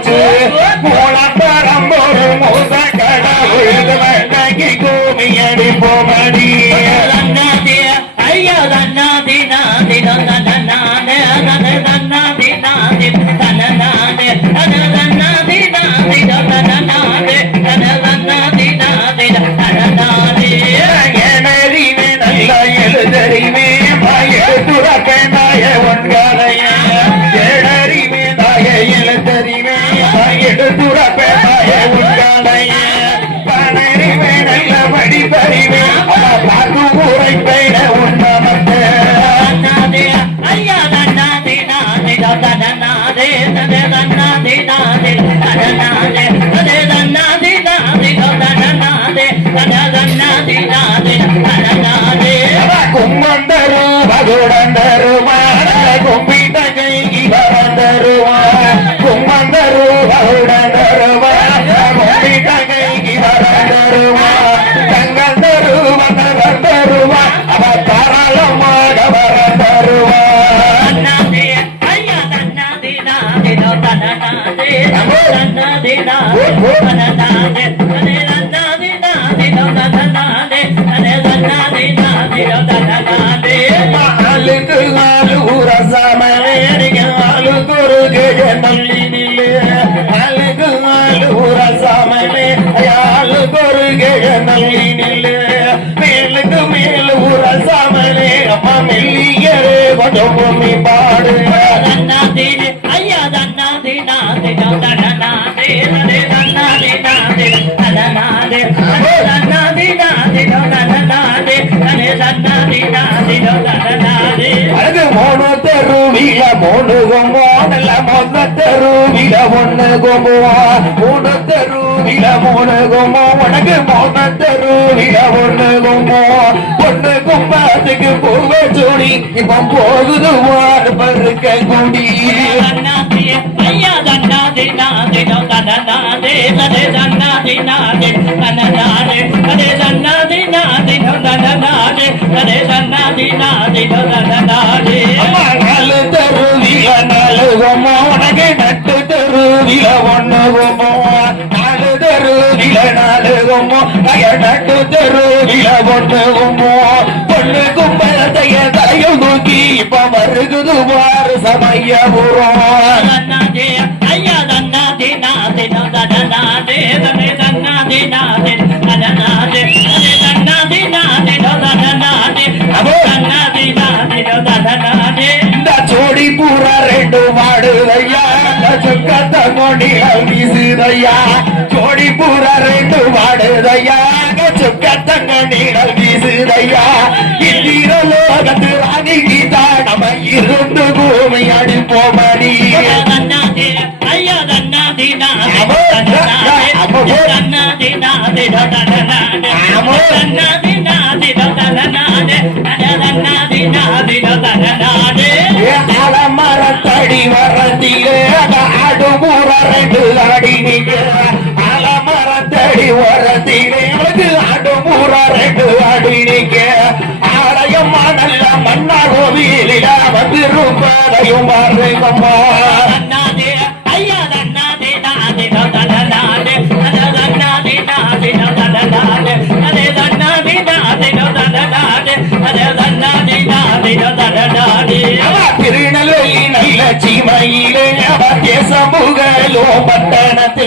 போச்சு மூலப்பரம் ஒரு மூச கடவுள் வணங்கி கூமியடி போம கும்பந்தரு பகுடந்தரு மாட கும்பி அது மூணு தெருவில மூணு கும்போ நல்ல மொத்த தெருவில ஒண்ணு கும்போ. மூணு தெருவில மூணு கும்போ உனக்கு மூணு தெருவில ஒண்ணு கும்போ. ஒண்ணு கும்பத்துக்கு பூவை சூடி இப்ப போகுது பருக்க குடி. அம்மா நாலு தெருவில நாலு கும்போ உனக்கு நட்டு தெருவில ஒண்ணு கும்போ நாலு தெருவில நாலு கும்போ அய நட்டு தெருவில ஒண்ணு கும்போ பொண்ணு கும்பத்தைய தலையில் தூக்கி இப்ப வருகுது வார் சமயபுரம் இந்த ஜோடி பூரா ரெண்டு மாடுதையா சுக்கத்த கொடிகள் வீசுதையா ஜோடி பூரா ரெண்டு மாடுதையா சுக்கத்த கொடிகள் வீசுதையா அலமரத்தடி வரத்திலே ஆடு பூரா ரெண்டு அடி நீங்க அலமரத்தடி வரத்திலே ஆடு ரெண்டு அடி நீங்க ஆலயம்மா நல்ல மன்னா கோவிலில வந்து ரூபாயும் பாருங்கம்மா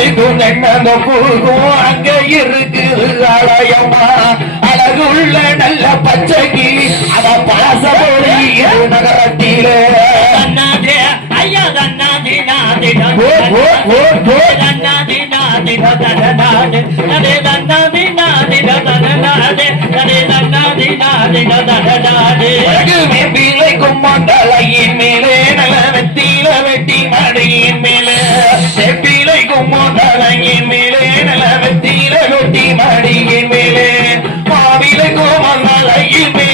அலமரத்துக்கும் தென்னந்தோப்புக்கும் அங்க இருக்குது ஆலயம்மா அழகுள்ள நல்ல பச்சைக்கு. அவ பாசமொழி நகரத்திலே. ஓ ஓ ஓ ஓ. உலகு மேம்பிலை கும்மந்தலையின் மேலே நல்ல வெத்தில வெட்டி மடி செப்பிலை கும்மோ தலையின் மேலே நிலவத்தில கொட்டி மடியின் மேலே. மாவிலை கோமம் மேலே